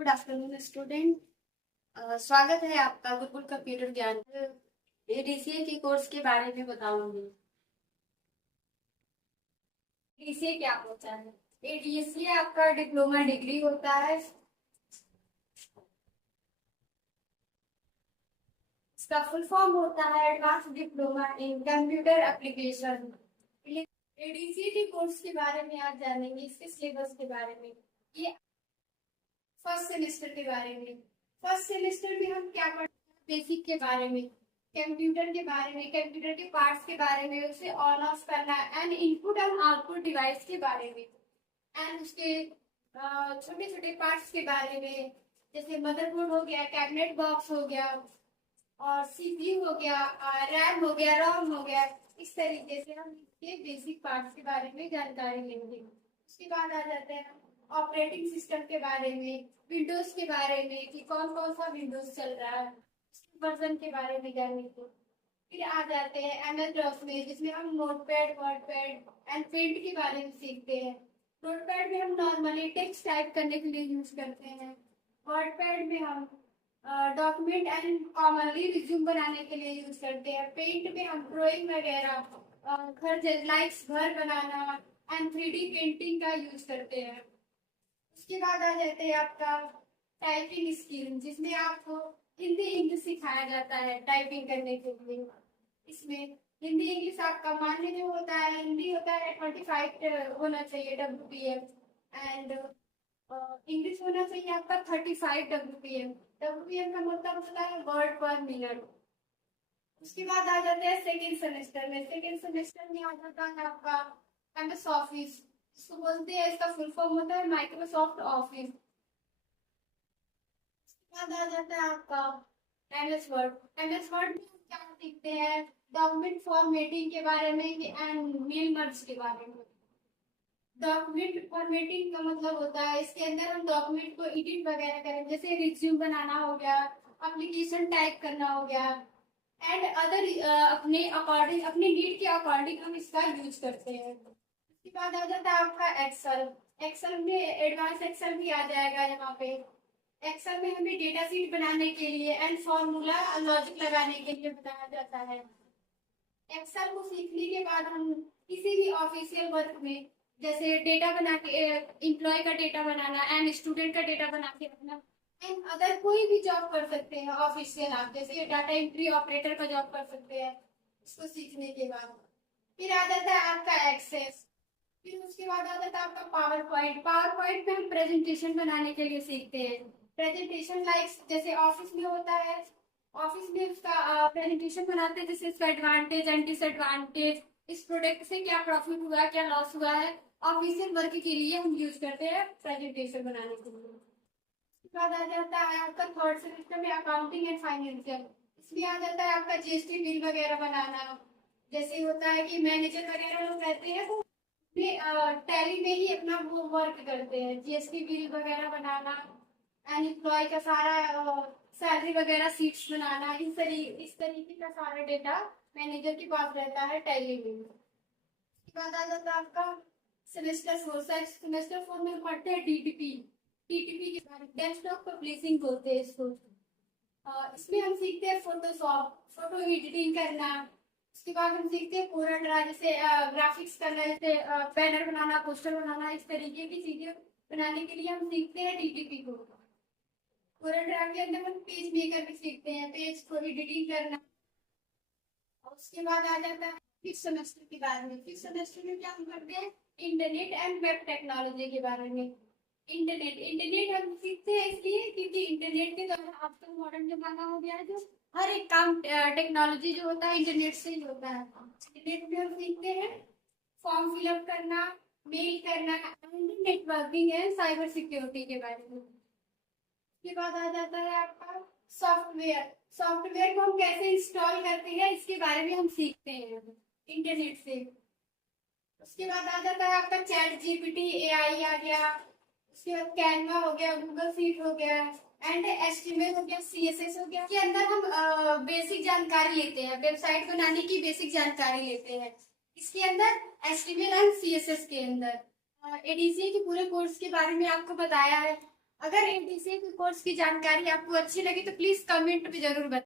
Good afternoon student. स्वागत है आपका गुरुकुल कंप्यूटर ज्ञान। एडीसीए के कोर्स के बारे में बताऊंगी। एडीसीए क्या होता है? एडीसीए आपका डिप्लोमा डिग्री होता है। इसका फुल फॉर्म होता है advance diploma in computer application. ADCA के कोर्स के बारे में आज जानेंगे, इसके सिलेबस के बारे में। ये फर्स्ट सेमेस्टर के बारे में। फर्स्ट सेमेस्टर में हम क्या पढ़ते हैं? बेसिक के बारे में, कंप्यूटर के बारे में, कंप्यूटर के पार्ट्स के बारे में, उसे ऑन ऑफ करना and input and output device के बारे में, एंड उसके छोटे छोटे पार्ट्स के बारे में, जैसे मदरबोर्ड हो गया, कैबिनेट बॉक्स हो गया, और सीपीयू हो गया, रैम हो गया, रोम हो गया। इस तरीके से हम इसके बेसिक पार्ट्स के बारे में जानकारी लेंगे। उसके बाद आ जाते हैं ऑपरेटिंग सिस्टम के बारे में, विंडोज के बारे में कि कौन कौन सा विंडोज चल रहा है, वर्जन के बारे में जानने को। फिर आ जाते हैं एमएस डॉस में, जिसमें हम नोटपैड, वर्डपैड एंड पेंट के बारे में सीखते हैं। नोटपैड में हम नॉर्मली टेक्स्ट टाइप करने के लिए यूज करते हैं। वर्डपैड में हम डॉक्यूमेंट एंड कॉमनली रिज्यूम बनाने के लिए यूज करते हैं। पेंट में हम ड्राइंग वगैरह, घर लाइक्स घर बनाना एंड 3D पेंटिंग का यूज करते हैं। उसके बाद आ जाते हैं आपका टाइपिंग स्किल, जिसमें आपको हिंदी इंग्लिश सिखाया जाता है टाइपिंग करने के लिए। इसमें हिंदी इंग्लिश आपका मान्य जो होता है, हिंदी होता है 25 होना चाहिए WPM, एंड इंग्लिश होना चाहिए आपका 35 WPM। WPM का मतलब होता है वर्ड पर मिनट। उसके बाद आ जाते हैं सेकेंड सेमेस्टर में। सेकेंड सेमेस्टर में आ जाता है आपका एमएस ऑफिस, इसको बोलते हैं, इसका फुल फॉर्म होता है माइक्रोसॉफ्ट ऑफिस। उसके बाद आ जाता है आपका एमएस वर्ड। एमएस वर्ड में हम क्या सीखते हैं? डॉक्यूमेंट फॉर्मेटिंग के बारे में एंड मेल मर्ज के बारे में। डॉक्यूमेंट फॉर्मेटिंग का मतलब होता है इसके अंदर हम डॉक्यूमेंट को एडिट वगैरह करें, जैसे रिज्यूम बनाना हो गया, एप्लीकेशन टाइप करना हो गया, एंड अदर अपने अकॉर्डिंग, अपने नीड के अकॉर्डिंग हम इसका यूज करते हैं। उसके बाद आ जाता है आपका एक्सेल। एक्सेल में एडवांस एक्सेल भी आ जाएगा यहाँ पे। एक्सेल में हमें डेटा शीट बनाने के लिए एंड फॉर्मूला लॉजिक लगाने के लिए बताया जाता है। एक्सेल को सीखने के बाद हम किसी भी ऑफिशियल वर्क में, जैसे डेटा बना के, एम्प्लॉय का डेटा बनाना एंड स्टूडेंट का डेटा बना के रखना, एंड अदर कोई भी जॉब कर सकते हैं ऑफिशियल आप, जैसे डाटा एंट्री ऑपरेटर का जॉब कर सकते हैं इसको सीखने के बाद। फिर आ जाता है आपका एक्सेस। फिर उसके बाद आ जाता है आपका पावर पॉइंट। पावर पॉइंट में हम प्रेजेंटेशन बनाने के लिए सीखते हैं। प्रेजेंटेशन लाइक जैसे ऑफिस में होता है, ऑफिस में उसका प्रेजेंटेशन बनाते हैं, जैसे इसका एडवांटेज एंड डिसएडवांटेज, इस प्रोडक्ट से क्या प्रॉफिट हुआ, क्या लॉस हुआ है, ऑफिशियल वर्क के लिए हम यूज करते हैं प्रेजेंटेशन बनाने के लिए। उसके बाद आ जाता है आपका थर्ड सेमेस्टर में अकाउंटिंग एंड फाइनेंशियल। इसमें आ जाता है आपका जीएसटी बिल वगैरह बनाना। जैसे होता है कि मैनेजर वगैरह लोग रहते हैं वो टैली में ही अपना वो वर्क करते हैं, जीएसटी बिल वगैरह बनाना, एंड एम्प्लॉय का सारा सैलरी वगैरह सीट्स बनाना, इस तरीके का सारा डेटा मैनेजर के पास रहता है टैली में। उसके बाद आ जाता है आपका सेमेस्टर 4। सेमेस्टर 4 में पढ़ते हैं डीटीपी। डीटीपी के बारे में डेस्कटॉप पब्लिशिंग बोलते हैं इसको। इसमें हम सीखते हैं फोटोशॉप, फोटो एडिटिंग करना। उसके बाद हम सीखते हैं कोरा ड्रा, जैसे ग्राफिक्स करना, जैसे बैनर बनाना, पोस्टर बनाना, इस तरीके की चीजें बनाने के लिए हम सीखते हैं डीटीपी को। कोरा ड्रा के अंदर हम पेज मेकर भी सीखते हैं, पेज को एडिटिंग करना। और उसके बाद आ जाता है फिफ्थ सेमेस्टर के बारे में। फिफ्थ सेमेस्टर में क्या हम करते हैं? इंटरनेट एंड वेब टेक्नोलॉजी के बारे में। इंटरनेट इंटरनेट हम सीखते हैं इसलिए क्योंकि इंटरनेट के द्वारा आजकल मॉडर्न जमाना हो गया है, जो हर एक काम टेक्नोलॉजी जो होता है इंटरनेट से ही होता है। इंटरनेट में हम सीखते हैं फॉर्म फिलअप करना, मेल करना, नेटवर्किंग एंड साइबर सिक्योरिटी के बारे में। उसके बाद आ जाता है आपका सॉफ्टवेयर। सॉफ्टवेयर को हम कैसे इंस्टॉल करते हैं इसके बारे में हम सीखते हैं इंटरनेट से। उसके बाद आ जाता है आपका चैट जीपीटी, एआई आ गया। उसके बाद कैनवा हो गया, गूगल शीट हो गया, एंड एचटीएमएल हो गया, सीएसएस हो गया। इसके अंदर हम बेसिक जानकारी लेते हैं, वेबसाइट बनाने की बेसिक जानकारी लेते हैं इसके अंदर, एचटीएमएल एंड सीएसएस के अंदर। एडीसीए के पूरे कोर्स के बारे में आपको बताया है। अगर एडीसी के कोर्स की जानकारी आपको अच्छी लगी तो प्लीज कमेंट में जरूर बताएं।